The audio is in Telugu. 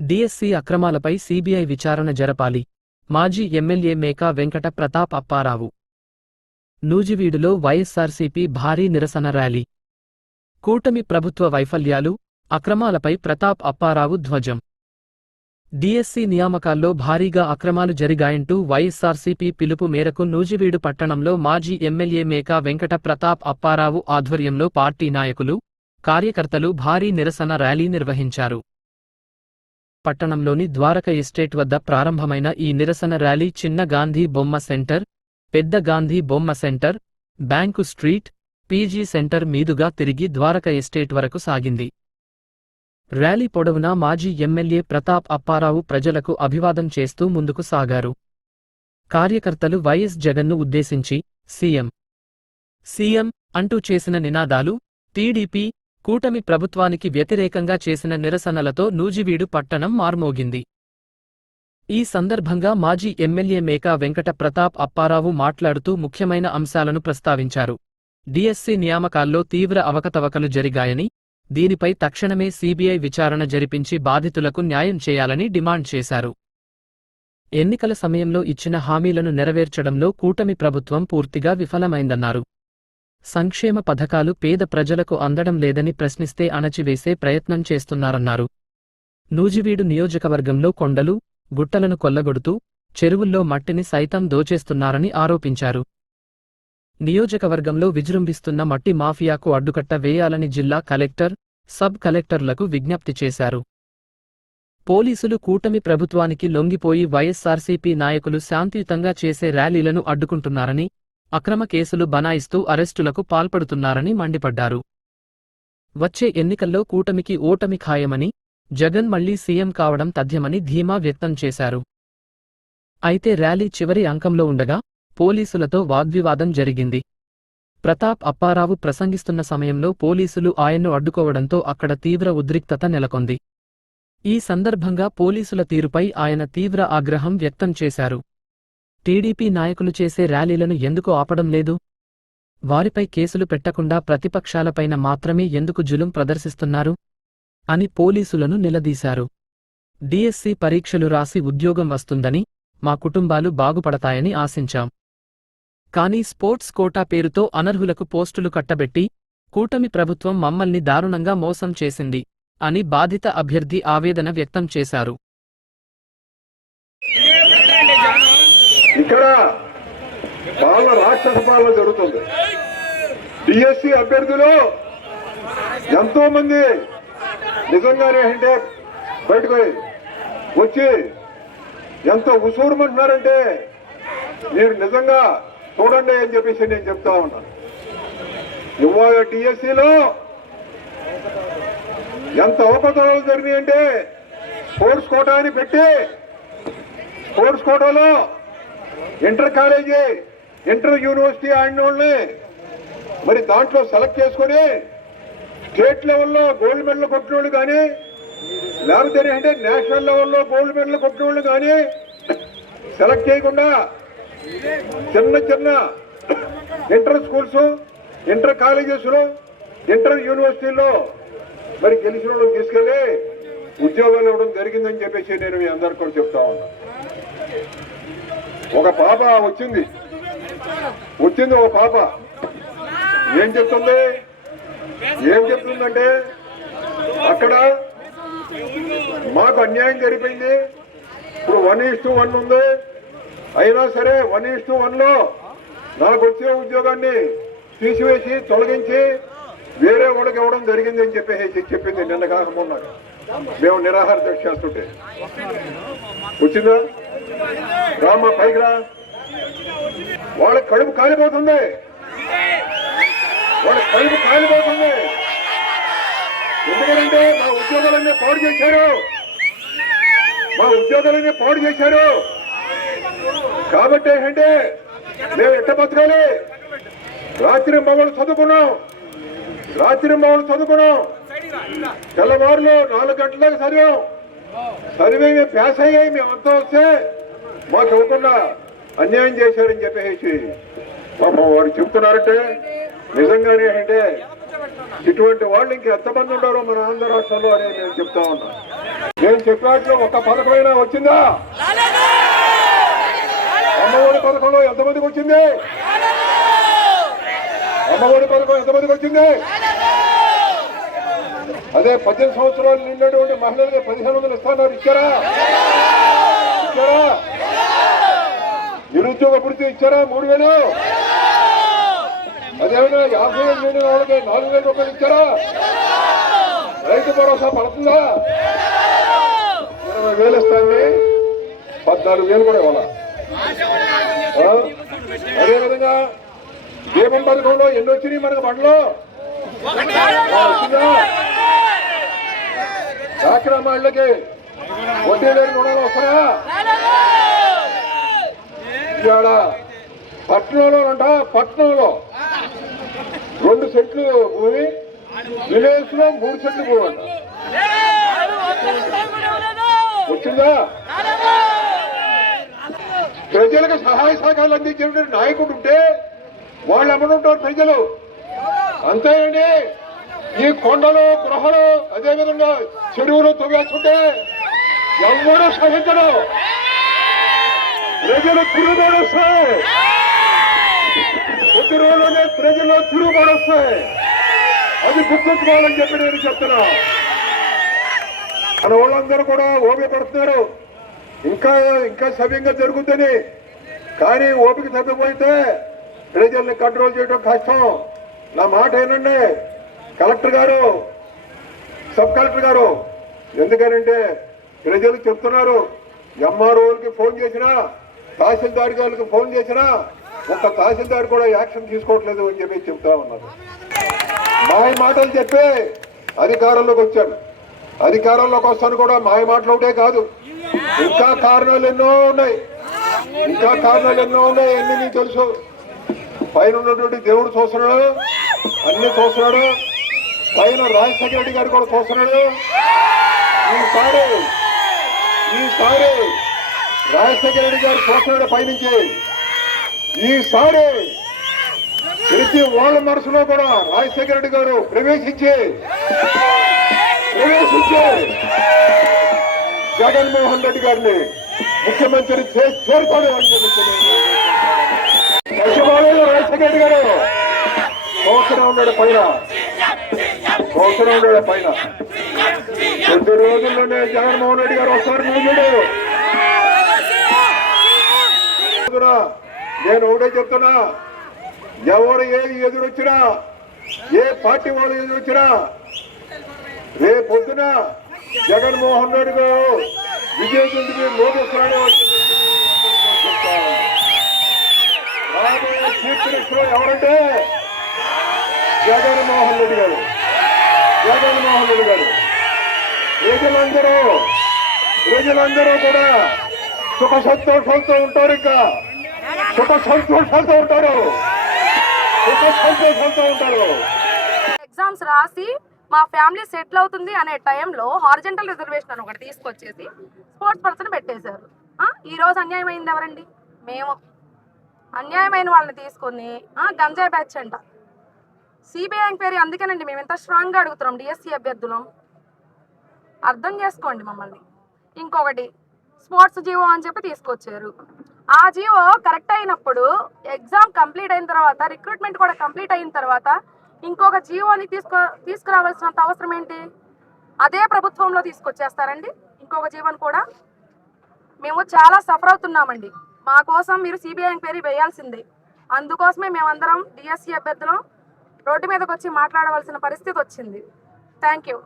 డిఎస్సి అక్రమాలపై సీబీఐ విచారణ జరపాలి. మాజీ ఎమ్మెల్యే మేకా వెంకట ప్రతాప్ అప్పారావు. నూజివీడులో వైఎస్సార్సీపీ భారీ నిరసన ర్యాలీ. కూటమి ప్రభుత్వ వైఫల్యాలు, అక్రమాలపై ప్రతాప్ అప్పారావు ధ్వజం. డిఎస్సి నియామకాల్లో భారీగా అక్రమాలు జరిగాయంటూ వైఎస్సార్సీపీ పిలుపు మేరకు నూజివీడు పట్టణంలో మాజీ ఎమ్మెల్యే మేకా వెంకట ప్రతాప్ అప్పారావు ఆధ్వర్యంలో పార్టీ నాయకులు, కార్యకర్తలు భారీ నిరసన ర్యాలీ నిర్వహించారు. పట్టణంలోని ద్వారక ఎస్టేట్ వద్ద ప్రారంభమైన ఈ నిరసన ర్యాలీ చిన్న గాంధీ బొమ్మ సెంటర్, పెద్ద గాంధీ బొమ్మ centre, bank street, PG centre మీదుగా తిరిగి ద్వారక ఎస్టేట్ వరకు సాగింది. ర్యాలీ పొడవునా మాజీ ఎమ్మెల్యే ప్రతాప్ అప్పారావు ప్రజలకు అభివాదం చేస్తూ ముందుకు సాగారు. కార్యకర్తలు వైఎస్ జగన్ను ఉద్దేశించి సీఎం సీఎం అంటూ చేసిన నినాదాలు, టీడీపీ, కూటమి ప్రభుత్వానికి వ్యతిరేకంగా చేసిన నిరసనలతో నూజివీడు పట్టణం మార్మోగింది. ఈ సందర్భంగా మాజీ ఎమ్మెల్యే మేకా వెంకట ప్రతాప్ అప్పారావు మాట్లాడుతూ ముఖ్యమైన అంశాలను ప్రస్తావించారు. డిఎస్సి నియామకాల్లో తీవ్ర అవకతవకలు జరిగాయని, దీనిపై తక్షణమే సీబీఐ విచారణ జరిపించి బాధితులకు న్యాయం చేయాలని డిమాండ్ చేశారు. ఎన్నికల సమయంలో ఇచ్చిన హామీలను నెరవేర్చడంలో కూటమి ప్రభుత్వం పూర్తిగా విఫలమైందన్నారు. సంక్షేమ పథకాలు పేద ప్రజలకు అందడం లేదని ప్రశ్నిస్తే అణచివేసే ప్రయత్నం చేస్తున్నారన్నారు. నూజివీడు నియోజకవర్గంలో కొండలు, గుట్టలను కొల్లగొడుతూ, చెరువుల్లో మట్టిని సైతం దోచేస్తున్నారని ఆరోపించారు. నియోజకవర్గంలో విజృంభిస్తున్న మట్టి మాఫియాకు అడ్డుకట్ట వేయాలని జిల్లా కలెక్టర్, సబ్ కలెక్టర్లకు విజ్ఞప్తి చేశారు. పోలీసులు కూటమి ప్రభుత్వానికి లొంగిపోయి వైఎస్సార్సీపీ నాయకులు శాంతియుతంగా చేసే ర్యాలీలను అడ్డుకుంటున్నారని, అక్రమ కేసులు బనాయిస్తూ అరెస్టులకు పాల్పడుతున్నారని మండిపడ్డారు. వచ్చే ఎన్నికల్లో కూటమికి ఓటమి ఖాయమని, జగన్ మళ్లీ సీఎం కావడం తథ్యమని ధీమా వ్యక్తం చేశారు. అయితే ర్యాలీ చివరి అంకంలో ఉండగా పోలీసులతో వాగ్వివాదం జరిగింది. ప్రతాప్ అప్పారావు ప్రసంగిస్తున్న సమయంలో పోలీసులు ఆయన్ను అడ్డుకోవడంతో అక్కడ తీవ్ర ఉద్రిక్తత నెలకొంది. ఈ సందర్భంగా పోలీసుల తీరుపై ఆయన తీవ్ర ఆగ్రహం వ్యక్తం చేశారు. టీడీపీ నాయకులు చేసే ర్యాలీలను ఎందుకు ఆపడం లేదు? వారిపై కేసులు పెట్టకుండా ప్రతిపక్షాలపైన మాత్రమే ఎందుకు జులుం ప్రదర్శిస్తున్నారు? అని పోలీసులను నిలదీశారు. డిఎస్సి పరీక్షలు రాసి ఉద్యోగం వస్తుందని, మా కుటుంబాలు బాగుపడతాయని ఆశించాం. కానీ స్పోర్ట్స్ కోటా పేరుతో అనర్హులకు పోస్టులు కట్టబెట్టి, కూటమి ప్రభుత్వం మమ్మల్ని దారుణంగా మోసం చేసింది అని బాధిత అభ్యర్థి ఆవేదన వ్యక్తం చేశారు. ఇక్కడ పాలన రాక్షస పాలన జరుగుతుంది. డిఎస్సి అభ్యర్థులు ఎంతో మంది నిజంగానే అంటే బయటకు వచ్చి ఎంత ఉసూరుమంటున్నారంటే మీరు నిజంగా చూడండి అని చెప్పేసి నేను చెప్తా ఉన్నాను. ఇవాళ డిఎస్సిలో ఎంత అవకతవకలు జరిగినాయంటే స్పోర్ట్స్ కోటా అని పెట్టి, స్పోర్ట్స్ కోటాలో ఇంటర్ కాలేజీ, ఇంటర్ యూనివర్సిటీ ఆడిన వాళ్ళని మరి దాంట్లో సెలెక్ట్ చేసుకుని స్టేట్ లెవెల్లో గోల్డ్ మెడల్ కొట్టిన వాళ్ళు కానీ, లేకపోతే అంటే నేషనల్ లెవెల్లో గోల్డ్ మెడల్ కొట్టిన వాళ్ళు కానీ సెలెక్ట్ చేయకుండా చిన్న చిన్న ఇంటర్ స్కూల్స్, ఇంటర్ కాలేజెస్లో, ఇంటర్ యూనివర్సిటీలో మరి గెలిచిన వాళ్ళని తీసుకెళ్లి ఉద్యోగాలు ఇవ్వడం జరిగిందని చెప్పేసి నేను మీ అందరికీ కూడా చెప్తా ఉన్నా. ఒక పాప వచ్చింది ఒక పాప ఏం చెప్తుందంటే అక్కడ మాకు అన్యాయం జరిపోయింది, ఇప్పుడు 1:1 ఉంది, అయినా సరే 1:1లో నాకు వచ్చే ఉద్యోగాన్ని తీసివేసి తొలగించి వేరే వాళ్ళకి ఇవ్వడం జరిగింది అని చెప్పేసి చెప్పింది. నిన్న కాక మొన్న మేము నిరాహార దీక్ష చేస్తుంటే వచ్చిందా, రామా పైకి రా, వాళ్ళ కడుపు కాలిపోతుంది, ఎందుకంటే మా ఉద్యోగాలన్నీ పాడు చేశారు, కాబట్టి ఏంటంటే మేము ఎట్ట బతకాలి? రాత్రి మమ్మల్ని చదువుకున్నాం, తెల్లవారులో 4 గంటల దాకా చదివే ప్యాస్ అయ్యాయి, మేమంతా వస్తే మాకు ఇవ్వకుండా అన్యాయం చేశారని చెప్పేసి పాపం వారు చెప్తున్నారంటే నిజంగానే అంటే ఇటువంటి వాళ్ళు ఇంక ఎంతమంది ఉన్నారో మన ఆంధ్ర రాష్ట్రంలో అని నేను చెప్తా ఉన్నా. నేను చెప్పినట్లు ఒక పథకమైనా వచ్చిందా? అమ్మఒడి పథకంలో ఎంతమందికి వచ్చింది? అమ్మఒడి పథకం ఎంతమందికి వచ్చింది? అదే 18 సంవత్సరాలు నిండినటువంటి మహిళలకు 1500 ఇస్తున్నారు. ఇచ్చారా? నిరుద్యోగ భృతి ఇచ్చారా? 3000. అదేవిధంగా 50 ఏళ్ళు నిండిన వాళ్ళకి 4000 రూపాయలు ఇచ్చారా? రైతు భరోసా పడుతుందా? 20,000 ఇస్తాండి, 14,000 కూడా ఇవ్వాలా. అదేవిధంగా దీపం పథకంలో ఎన్ని వచ్చినాయి మనకు బండ్లు? వచ్చిందా? డాక్రా మహిళలకి వడ్డీ లేని రుణాలు వస్తాయా? ఇవాళ పట్టణంలో 2 సెంట్లు భూమి, విలేజ్ లో 3 సెంట్లు భూమి అంట. వచ్చిందా? ప్రజలకు సహాయ సహకారాలు అందించే నాయకుడు ఉంటే వాళ్ళు ఎమ్మడుంటారు ప్రజలు. అంతేనండి. ఈ కొండలు, గృహలు, అదేవిధంగా చెరువులు తవ్వేస్తుంటే ఎవరు సహించడు. ప్రజలు తిరుగుబడొస్తాయి. కొద్ది రోజుల్లోనే ప్రజల్లో తిరుగుబడొస్తాయి. అది గుర్తుంచుకోవాలని చెప్పి నేను చెప్తున్నా. మన వాళ్ళందరూ కూడా ఓపిక పడుతున్నారు, ఇంకా సవ్యంగా జరుగుతుంది. కానీ ఓపిక తప్పిపోతే ప్రజల్ని కంట్రోల్ చేయడం కష్టం. నా మాట ఏనండి కలెక్టర్ గారు, సబ్ కలెక్టర్ గారు. ఎందుకనంటే ప్రజలు చెప్తున్నారు, ఎంఆర్ఓలకి ఫోన్ చేసినా, తహసీల్దార్ గారికి ఫోన్ చేసినా ఒక్క తహసీల్దార్ కూడా యాక్షన్ తీసుకోవట్లేదు అని చెప్పి చెప్తా ఉన్నారు. మాయ మాటలు చెప్పి అధికారంలోకి వచ్చాడు. అధికారంలోకి వస్తాను కూడా మాయ మాటలు ఒకటే కాదు, ఇంకా కారణాలు ఎన్నో ఉన్నాయి. అన్ని మీకు తెలుసు. పైన ఉన్నటువంటి దేవుడు చూస్తున్నాడు, అన్ని చూస్తున్నాడు. పైన రాజశేఖర రెడ్డి గారు కూడా చూస్తున్నాడు. ఈసారి రాజశేఖర రెడ్డి గారు చూస్తున్నాడు పైనుంచి. ఈసారి ప్రతి వాళ్ళ మనసులో కూడా రాజశేఖర రెడ్డి గారు ప్రవేశించి జగన్మోహన్ రెడ్డి గారిని ముఖ్యమంత్రి చేరుతాడు అని చెప్తున్నాడు. రాజశేఖర రెడ్డి గారు చూస్తూనే ఉన్నాడు పైన. కొద్ది రోజుల్లోనే జగన్మోహన్ రెడ్డి గారు వస్తారు. నేను ఒకటే చెప్తున్నా, ఎవరు ఏది ఎదురొచ్చినా, ఏ పార్టీ వాళ్ళు ఎదురొచ్చినా, రేపొద్దున జగన్మోహన్ రెడ్డి గారు విజయదుందుకి నోటీసులు చీఫ్ మినిస్టర్ ఎవరంటే జగన్మోహన్ రెడ్డి గారు. ప్రజలందరూ కూడా సుఖ సంతోషాలతో ఉంటారు. ఎగ్జామ్స్ రాసి మా ఫ్యామిలీ సెటిల్ అవుతుంది అనే టైంలో హారిజంటల్ రిజర్వేషన్ అని ఒకటి తీసుకొచ్చేసి స్పోర్ట్స్ పర్సన్ పెట్టేశారు. ఈ రోజు అన్యాయం అయింది ఎవరండి? మేము. అన్యాయమైన వాళ్ళని తీసుకొని గంజాయి బ్యాచ్ అంట, సిబిఐ ఎంక్వైరీ. అందుకేనండి మేము ఎంత స్ట్రాంగ్గా అడుగుతున్నాం డిఎస్సి అభ్యర్థులం. అర్థం చేసుకోండి మమ్మల్ని. ఇంకొకటి స్పోర్ట్స్ జీవో అని చెప్పి తీసుకొచ్చారు. ఆ జీవో కరెక్ట్ అయినప్పుడు ఎగ్జామ్ కంప్లీట్ అయిన తర్వాత, రిక్రూట్మెంట్ కూడా కంప్లీట్ అయిన తర్వాత ఇంకొక జీవోని తీసుకురావాల్సినంత అవసరం ఏంటి? అదే ప్రభుత్వంలో తీసుకొచ్చేస్తారండి ఇంకొక జీవోని కూడా. మేము చాలా సఫర్ అవుతున్నామండి. మా కోసం మీరు సిబిఐ ఎంక్వైరీ వేయాల్సిందే. అందుకోసమే మేమందరం డిఎస్సి అభ్యర్థులం రోడ్డు మీదకి వచ్చి మాట్లాడవలసిన పరిస్థితి వచ్చింది. Thank you.